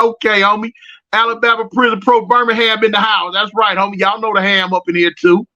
Okay, homie. Alabama Prison Pro Birmingham in the house. That's right, homie. Y'all know the ham up in here too.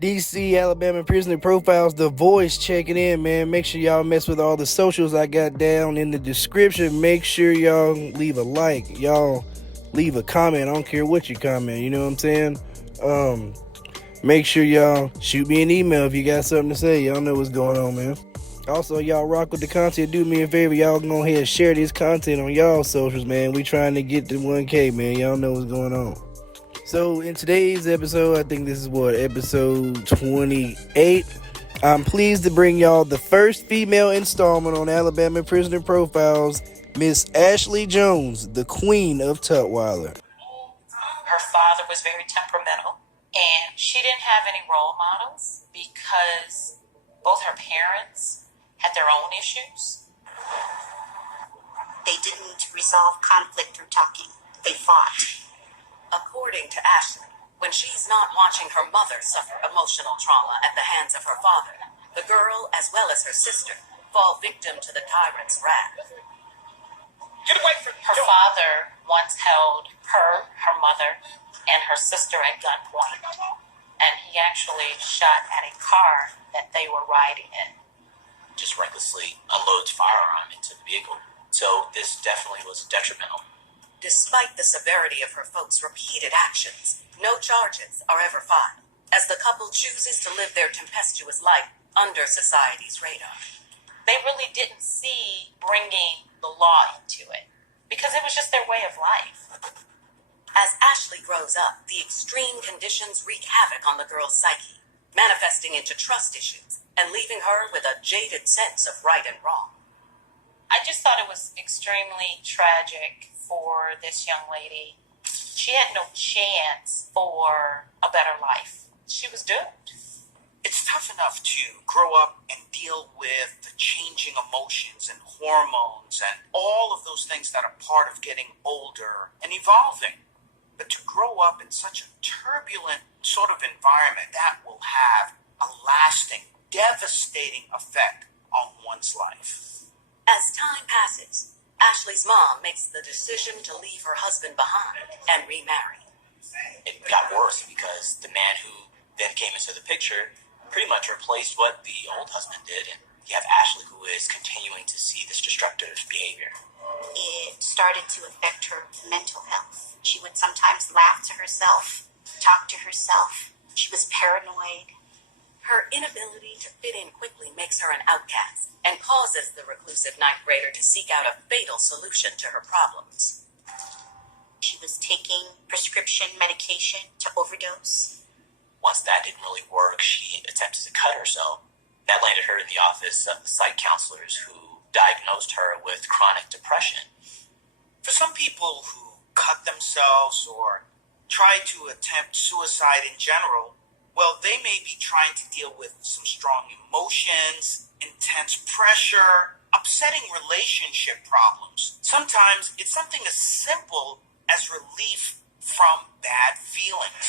DC, Alabama Prisoner Profiles, the voice checking in, man. Make sure y'all mess with all the socials I got down in the description. Make sure y'all leave a like. Y'all leave a comment. I don't care what you comment. You know what I'm saying? Make sure y'all shoot me an email if you got something to say. Y'all know what's going on, man. Also, y'all rock with the content. Do me a favor. Y'all go ahead and share this content on y'all socials, man. We trying to get to 1K, man. Y'all know what's going on. So in today's episode, I think this is episode 28. I'm pleased to bring y'all the first female installment on Alabama Prisoner Profiles, Miss Ashley Jones, the Queen of TUTWILER. Her father was very temperamental, and she didn't have any role models because both her parents had their own issues. They didn't resolve conflict through talking. They fought. According to Ashley, when she's not watching her mother suffer emotional trauma at the hands of her father, the girl, as well as her sister, fall victim to the tyrant's wrath. Get away from her father once held her mother, and her sister at gunpoint, and he actually shot at a car that they were riding in. Just recklessly unloads firearm into the vehicle. So this definitely was detrimental. Despite the severity of her folks' repeated actions, no charges are ever filed, as the couple chooses to live their tempestuous life under society's radar. They really didn't see bringing the law into it, because it was just their way of life. As Ashley grows up, the extreme conditions wreak havoc on the girl's psyche, manifesting into trust issues and leaving her with a jaded sense of right and wrong. I just thought it was extremely tragic for this young lady. She had no chance for a better life. She was doomed. It's tough enough to grow up and deal with the changing emotions and hormones and all of those things that are part of getting older and evolving. But to grow up in such a turbulent sort of environment, that will have a lasting, devastating effect on one's life. As time passes, Ashley's mom makes the decision to leave her husband behind and remarry. It got worse because the man who then came into the picture pretty much replaced what the old husband did, and you have Ashley who is continuing to see this destructive behavior. It started to affect her mental health. She would sometimes laugh to herself, talk to herself. She was paranoid. Her inability to fit in quickly makes her an outcast and causes the reclusive ninth grader to seek out a fatal solution to her problems. She was taking prescription medication to overdose. Once that didn't really work, she attempted to cut herself. That landed her in the office of the psych counselors who diagnosed her with chronic depression. For some people who cut themselves or try to attempt suicide in general, well, they may be trying to deal with some strong emotions, intense pressure, upsetting relationship problems. Sometimes it's something as simple as relief from bad feelings.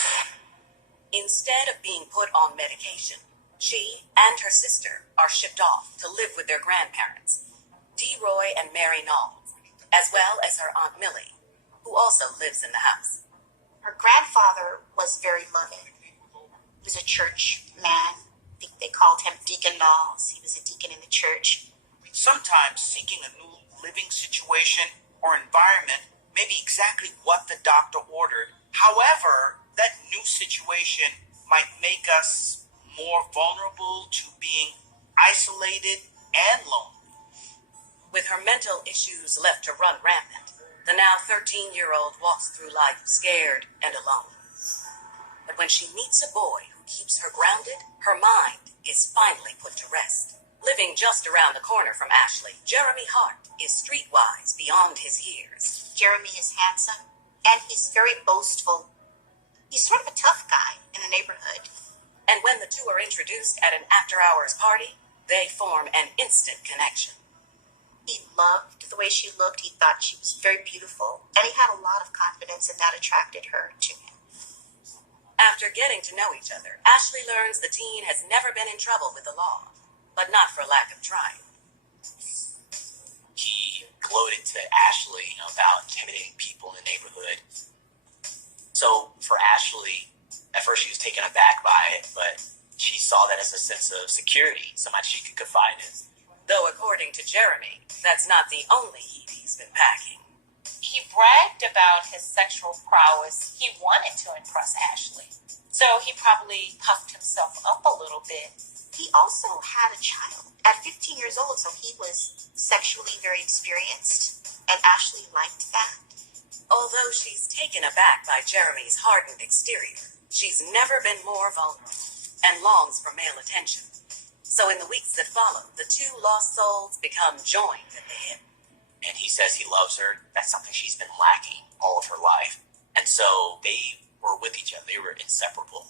Instead of being put on medication, she and her sister are shipped off to live with their grandparents, D-Roy and Mary Knowles, as well as her Aunt Millie, who also lives in the house. Her grandfather was very loving. He was a church man. I think they called him Deacon Knowles. He was a deacon in the church. Sometimes seeking a new living situation or environment may be exactly what the doctor ordered. However, that new situation might make us more vulnerable to being isolated and lonely. With her mental issues left to run rampant, the now 13-year-old walks through life scared and alone. But when she meets a boy who keeps her grounded, her mind is finally put to rest. Living just around the corner from Ashley, Jeremy Hart is streetwise beyond his years. Jeremy is handsome and he's very boastful. He's sort of a tough guy in the neighborhood. And when the two are introduced at an after-hours party, they form an instant connection. He loved the way she looked. He thought she was very beautiful. And he had a lot of confidence, and that attracted her to him. After getting to know each other, Ashley learns the teen has never been in trouble with the law, but not for lack of trying. He gloated to Ashley, about intimidating people in the neighborhood. So for Ashley, at first she was taken aback by it, but she saw that as a sense of security, somebody she could confide in. Though according to Jeremy, that's not the only heat he's been packing. He bragged about his sexual prowess. He wanted to impress Ashley. So he probably puffed himself up a little bit. He also had a child at 15 years old, so he was sexually very experienced, and Ashley liked that. Although she's taken aback by Jeremy's hardened exterior, she's never been more vulnerable and longs for male attention. So in the weeks that follow, the two lost souls become joined at the hip. And he says he loves her. That's something she's been lacking all of her life. And so they were with each other. They were inseparable.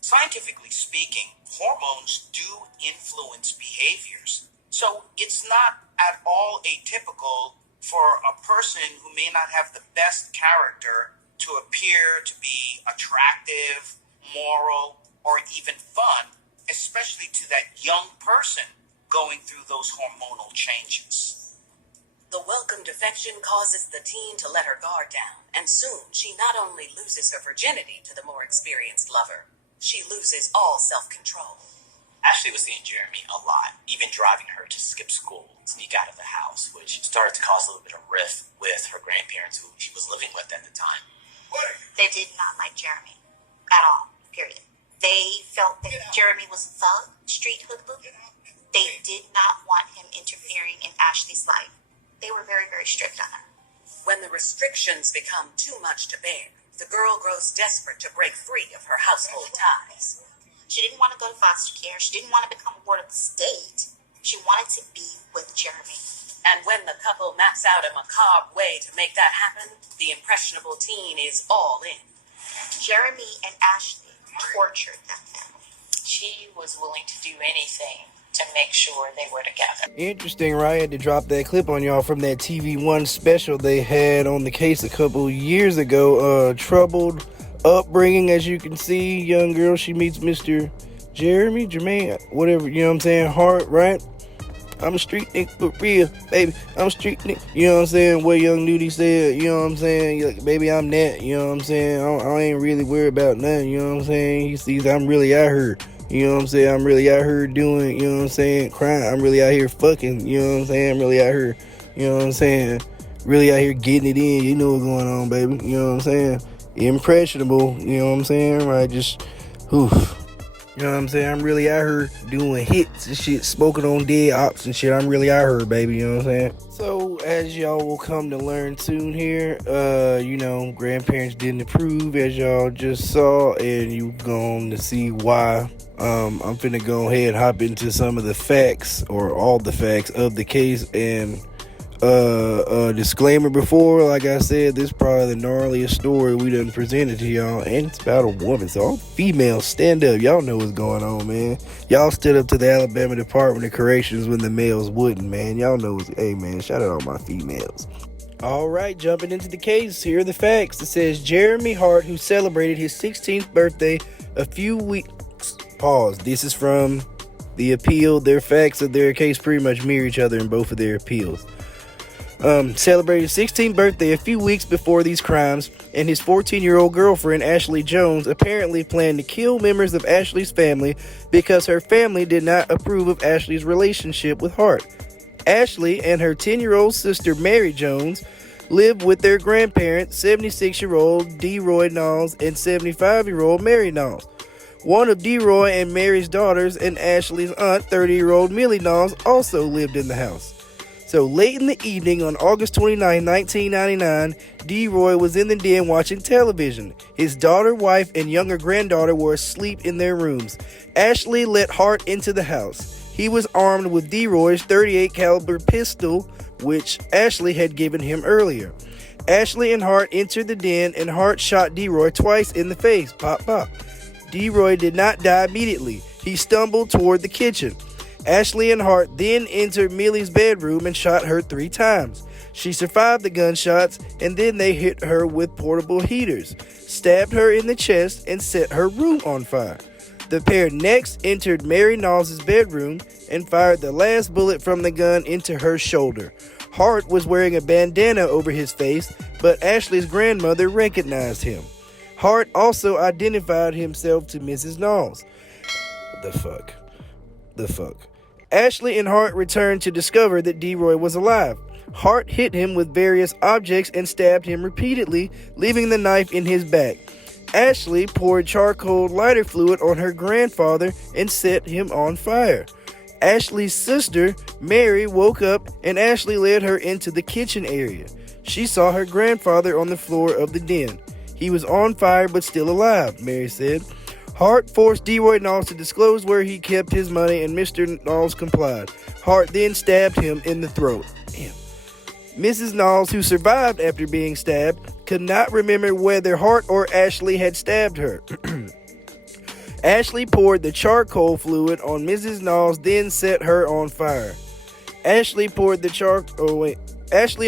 Scientifically speaking, hormones do influence behaviors. So it's not at all atypical for a person who may not have the best character to appear to be attractive, moral, or even fun, especially to that young person going through those hormonal changes. The welcomed affection causes the teen to let her guard down, and soon she not only loses her virginity to the more experienced lover, she loses all self-control. Ashley was seeing Jeremy a lot, even driving her to skip school, sneak out of the house, which started to cause a little bit of rift with her grandparents who she was living with at the time. They did not like Jeremy at all, period. They felt that Jeremy was a thug, street hoodlum. They did not want him interfering in Ashley's life. They were very, very strict on her. When the restrictions become too much to bear, the girl grows desperate to break free of her household ties. She didn't want to go to foster care. She didn't want to become a ward of the state. She wanted to be with Jeremy. And when the couple maps out a macabre way to make that happen, the impressionable teen is all in. Jeremy and Ashley tortured that family. She was willing to do anything to make sure they were together. Interesting, right? I had to drop that clip on y'all from that TV1 special they had on the case a couple years ago. Troubled upbringing, as you can see. Young girl, she meets Mr. Jermaine, whatever, you know what I'm saying? Hart, right? I'm a street nigga for real, baby. I'm a street nigga. You know what I'm saying? What Young Nudie said, you know what I'm saying? Like, baby, I'm that. You know what I'm saying? I ain't really worried about nothing. You know what I'm saying? He sees I'm really out here. You know what I'm saying? I'm really out here doing, you know what I'm saying, crime. I'm really out here fucking, you know what I'm saying? I'm really out here, you know what I'm saying? Really out here getting it in. You know what's going on, baby. You know what I'm saying? Impressionable, you know what I'm saying? Right? Just, oof. You know what I'm saying? I'm really out here doing hits and shit, smoking on dead ops and shit. I'm really out here, baby. You know what I'm saying? So, as y'all will come to learn soon here, grandparents didn't approve, as y'all just saw, and you going to see why. I'm finna go ahead and hop into some of the facts, or all the facts of the case, and disclaimer before, like I said, this is probably the gnarliest story we done presented to y'all, and it's about a woman. So all females, stand up. Y'all know what's going on, man. Y'all stood up to the Alabama Department of Corrections when the males wouldn't, man. Y'all know what's, hey man, shout out all my females. All right, jumping into the case, here are the facts. It says Jeremy Hart, who celebrated his 16th birthday a few weeks, pause, this is from the appeal. Their facts of their case pretty much mirror each other in both of their appeals. Celebrated his 16th birthday a few weeks before these crimes, and his 14-year-old girlfriend, Ashley Jones, apparently planned to kill members of Ashley's family because her family did not approve of Ashley's relationship with Hart. Ashley and her 10-year-old sister, Mary Jones, lived with their grandparents, 76-year-old DeRoy Knowles and 75-year-old Mary Knowles. One of DeRoy and Mary's daughters and Ashley's aunt, 30-year-old Millie Knowles, also lived in the house. So late in the evening on August 29, 1999, DeRoy was in the den watching television. His daughter, wife, and younger granddaughter were asleep in their rooms. Ashley let Hart into the house. He was armed with DeRoy's .38 caliber pistol, which Ashley had given him earlier. Ashley and Hart entered the den, and Hart shot DeRoy twice in the face. Pop, pop. DeRoy did not die immediately. He stumbled toward the kitchen. Ashley and Hart then entered Millie's bedroom and shot her 3 times. She survived the gunshots, and then they hit her with portable heaters, stabbed her in the chest, and set her room on fire. The pair next entered Mary Knowles' bedroom and fired the last bullet from the gun into her shoulder. Hart was wearing a bandana over his face, but Ashley's grandmother recognized him. Hart also identified himself to Mrs. Knowles. The fuck? Ashley and Hart returned to discover that DeRoy was alive. Hart hit him with various objects and stabbed him repeatedly, leaving the knife in his back. Ashley poured charcoal lighter fluid on her grandfather and set him on fire. Ashley's sister, Mary, woke up and Ashley led her into the kitchen area. She saw her grandfather on the floor of the den. He was on fire but still alive, Mary said. Hart forced DeRoy Knowles to disclose where he kept his money, and Mr. Knowles complied. Hart then stabbed him in the throat. Damn. Mrs. Knowles, who survived after being stabbed, could not remember whether Hart or Ashley had stabbed her. Ashley poured the charcoal fluid on Mrs. Knowles, then set her on fire. Ashley and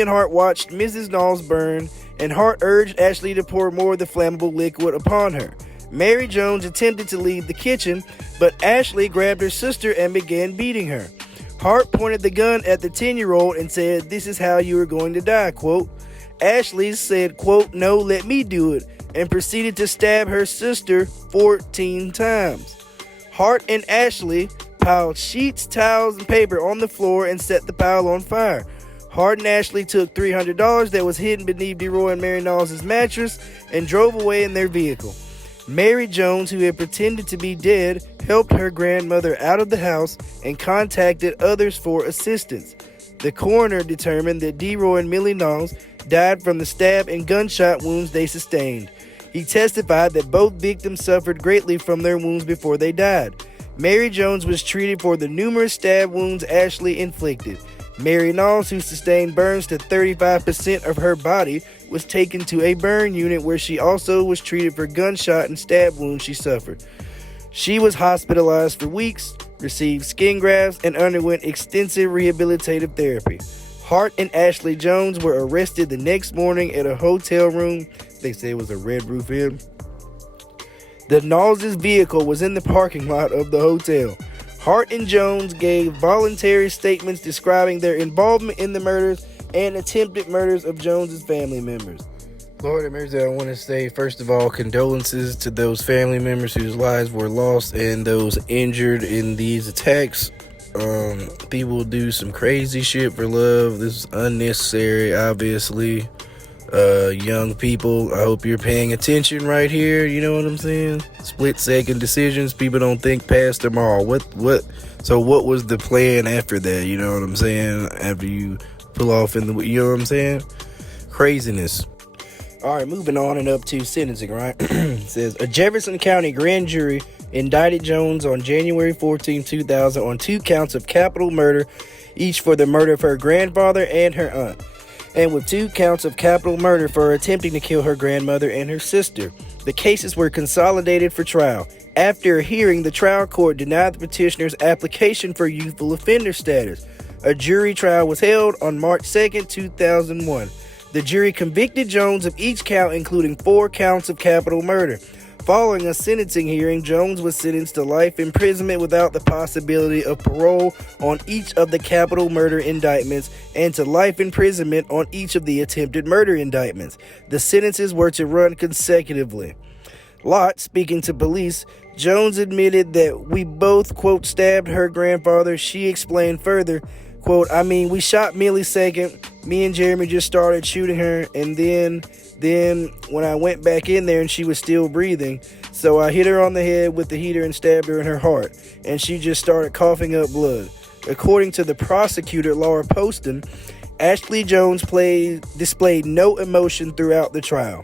Hart watched Mrs. Knowles burn, and Hart urged Ashley to pour more of the flammable liquid upon her. Mary Jones attempted to leave the kitchen, but Ashley grabbed her sister and began beating her. Hart pointed the gun at the 10-year-old and said, "This is how you are going to die," quote. Ashley said, quote, "No, let me do it," and proceeded to stab her sister 14 times. Hart and Ashley piled sheets, towels, and paper on the floor and set the pile on fire. Hart and Ashley took $300 that was hidden beneath DeRoy and Mary Knowles' mattress and drove away in their vehicle. Mary Jones, who had pretended to be dead, helped her grandmother out of the house and contacted others for assistance. The coroner determined that DeRoy and Millie Knowles died from the stab and gunshot wounds they sustained. He testified that both victims suffered greatly from their wounds before they died. Mary Jones was treated for the numerous stab wounds Ashley inflicted. Mary Knowles, who sustained burns to 35% of her body, was taken to a burn unit where she also was treated for gunshot and stab wounds she suffered. She was hospitalized for weeks, received skin grafts, and underwent extensive rehabilitative therapy. Hart and Ashley Jones were arrested the next morning at a hotel room. They say it was a Red Roof Inn. The Knowles' vehicle was in the parking lot of the hotel. Hart and Jones gave voluntary statements describing their involvement in the murders and attempted murders of Jones's family members. Lord have mercy, I want to say, first of all, condolences to those family members whose lives were lost and those injured in these attacks. People do some crazy shit for love. This is unnecessary, obviously. Young people, I hope you're paying attention right here. You know what I'm saying? Split-second decisions. People don't think past them all. So what was the plan after that? You know what I'm saying? After you pull off in the, you know what I'm saying? Craziness. All right, moving on and up to sentencing, right? It says, a Jefferson County grand jury indicted Jones on January 14, 2000 on 2 counts of capital murder, each for the murder of her grandfather and her aunt, and with 2 counts of capital murder for attempting to kill her grandmother and her sister. The cases were consolidated for trial. After a hearing, the trial court denied the petitioner's application for youthful offender status. A jury trial was held on March 2nd, 2001. The jury convicted Jones of each count, including 4 counts of capital murder. Following a sentencing hearing, Jones was sentenced to life imprisonment without the possibility of parole on each of the capital murder indictments and to life imprisonment on each of the attempted murder indictments. The sentences were to run consecutively. Lott, speaking to police, Jones admitted that we both, quote, stabbed her grandfather. She explained further, quote, we shot Millie second. Me and Jeremy just started shooting her, and then when I went back in there and she was still breathing, so I hit her on the head with the heater and stabbed her in her heart, and she just started coughing up blood. According to the prosecutor, Laura Poston, Ashley Jones displayed no emotion throughout the trial.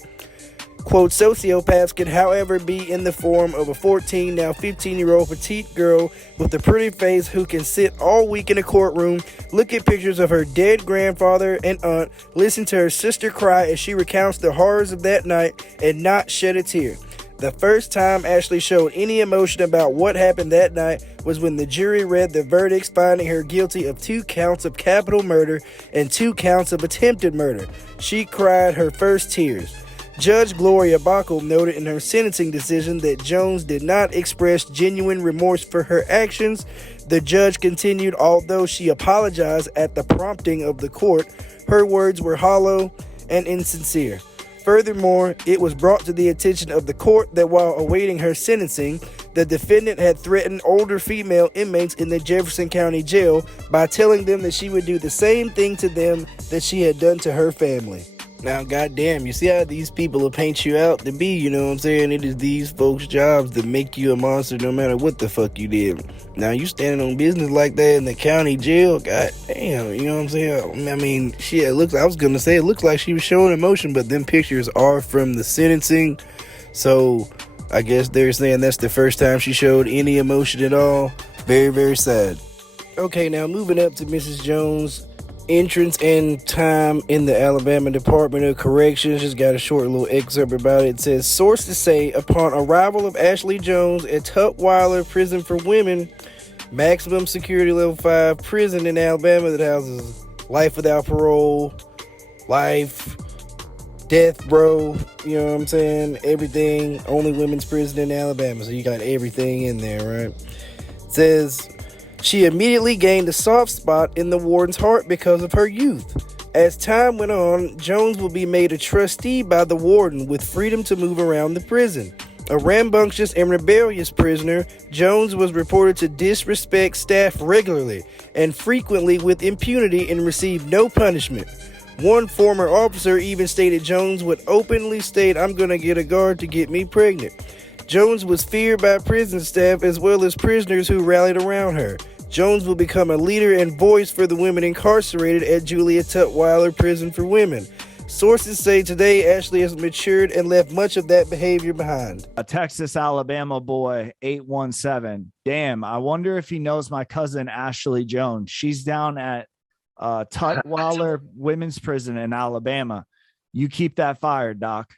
Quote, sociopaths can, however, be in the form of a 14, now 15-year-old petite girl with a pretty face who can sit all week in a courtroom, look at pictures of her dead grandfather and aunt, listen to her sister cry as she recounts the horrors of that night, and not shed a tear. The first time Ashley showed any emotion about what happened that night was when the jury read the verdicts finding her guilty of 2 counts of capital murder and 2 counts of attempted murder. She cried her first tears. Judge Gloria Bacall noted in her sentencing decision that Jones did not express genuine remorse for her actions. The judge continued, although she apologized at the prompting of the court, her words were hollow and insincere. Furthermore, it was brought to the attention of the court that while awaiting her sentencing, the defendant had threatened older female inmates in the Jefferson County Jail by telling them that she would do the same thing to them that she had done to her family. Now, goddamn, you see how these people will paint you out to be, you know what I'm saying? It is these folks' jobs to make you a monster no matter what the fuck you did. Now, you standing on business like that in the county jail, goddamn, you know what I'm saying? I mean, shit, it looks like she was showing emotion, but them pictures are from the sentencing. So, I guess they're saying that's the first time she showed any emotion at all. Very, very sad. Okay, now moving up to Mrs. Jones' entrance and time in the Alabama Department of Corrections. Just got a short little excerpt about it. It says, sources say upon arrival of Ashley Jones at TUTWILER Prison for Women, maximum security level 5 prison in Alabama that houses life without parole, life, death row, you know what I'm saying? Everything, only women's prison in Alabama. So you got everything in there, right? It says, she immediately gained a soft spot in the warden's heart because of her youth. As time went on, Jones will be made a trustee by the warden with freedom to move around the prison. A rambunctious and rebellious prisoner, Jones was reported to disrespect staff regularly and frequently with impunity and received no punishment. One former officer even stated Jones would openly state, "I'm gonna get a guard to get me pregnant." Jones was feared by prison staff as well as prisoners who rallied around her. Jones will become a leader and voice for the women incarcerated at Julia TUTWILER Prison for Women. Sources say today Ashley has matured and left much of that behavior behind. A Texas, Alabama boy, 817. Damn, I wonder if he knows my cousin Ashley Jones. She's down at TUTWILER Women's Prison in Alabama. You keep that fire, Doc.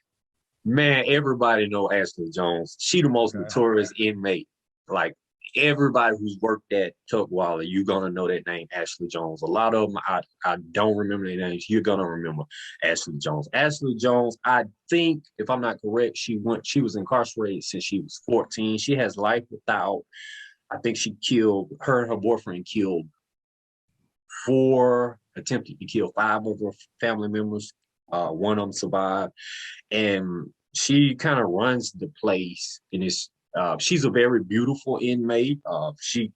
Man, everybody know Ashley Jones. She the most notorious inmate. Like, everybody who's worked at TUTWILER, you're gonna know that name, Ashley Jones. A lot of them, I don't remember their names. You're gonna remember Ashley Jones. Ashley Jones, I think, if I'm not correct, she was incarcerated since she was 14. She has life without. I think her and her boyfriend killed 4, attempted to kill 5 of her family members. One of them survived, and she kind of runs the place. And she's a very beautiful inmate. She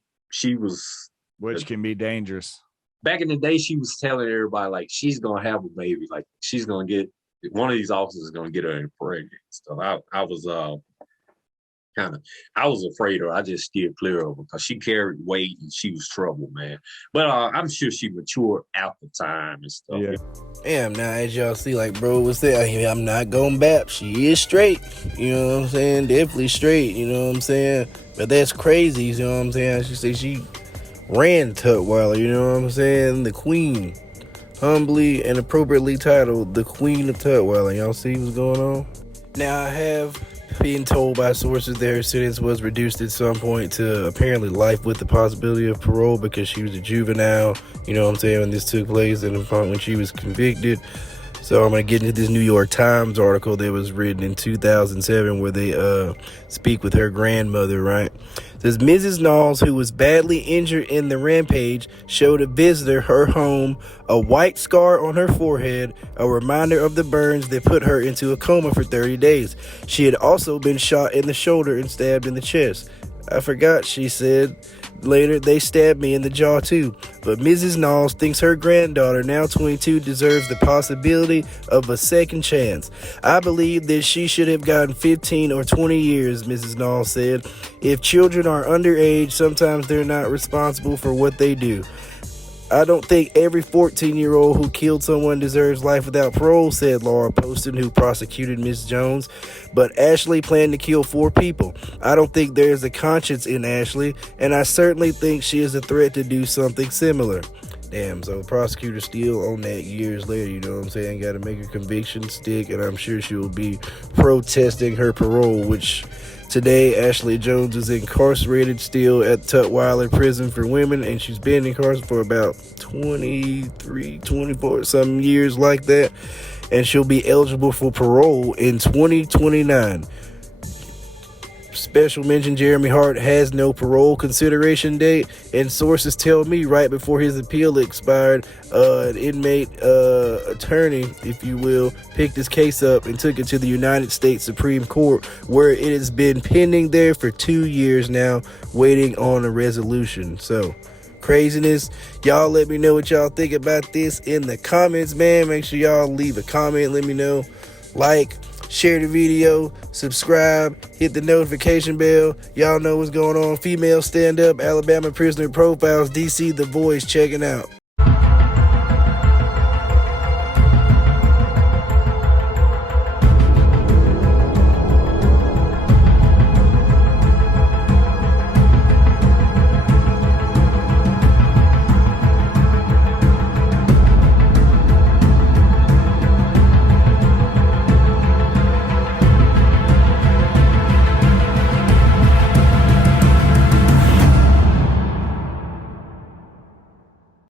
was, which can be dangerous. Back in the day, she was telling everybody like she's gonna have a baby, like she's gonna get one of these officers is gonna get her pregnant. So I was afraid of her. I just steered clear of her because she carried weight and she was trouble, man. But I'm sure she matured after time and stuff. Yeah. Damn, now as y'all see, like bro was there, I'm not going back. She is straight. You know what I'm saying? Definitely straight. You know what I'm saying? But that's crazy. You know what I'm saying? She said she ran TUTWILER. You know what I'm saying? The queen. Humbly and appropriately titled the Queen of TUTWILER. Y'all see what's going on? Now I have been told by sources that her sentence was reduced at some point to apparently life with the possibility of parole because she was a juvenile, you know what I'm saying, when this took place and when she was convicted. So I'm going to get into this New York Times article that was written in 2007 where they speak with her grandmother, right? It says, Mrs. Knowles, who was badly injured in the rampage, showed a visitor her home, a white scar on her forehead, a reminder of the burns that put her into a coma for 30 days. She had also been shot in the shoulder and stabbed in the chest. I forgot, she said. Later, they stabbed me in the jaw too. But Mrs. Knowles thinks her granddaughter, now 22, deserves the possibility of a second chance. I believe that she should have gotten 15 or 20 years, Mrs. Knowles said. If children are underage, sometimes they're not responsible for what they do. I don't think every 14-year-old who killed someone deserves life without parole, said Laura Poston, who prosecuted Ms. Jones. But Ashley planned to kill 4 people. I don't think there is a conscience in Ashley, and I certainly think she is a threat to do something similar. Damn, so prosecutor still on that years later, you know what I'm saying? Got to make a conviction stick, and I'm sure she will be protesting her parole, which today Ashley Jones is incarcerated still at TUTWILER prison for women, and she's been incarcerated for about 23, 24, some years like that, and she'll be eligible for parole in 2029. Special mention, Jeremy Hart has no parole consideration date, and sources tell me right before his appeal expired, an inmate attorney, if you will, picked his case up and took it to the United States Supreme Court, where it has been pending there for 2 years now, waiting on a resolution. So, craziness. Y'all let me know what y'all think about this in the comments, man. Make sure y'all leave a comment. Let me know. Like, share the video, subscribe, hit the notification bell. Y'all know what's going on. Female stand up, Alabama Prisoner Profiles, DC The Voice, checking out.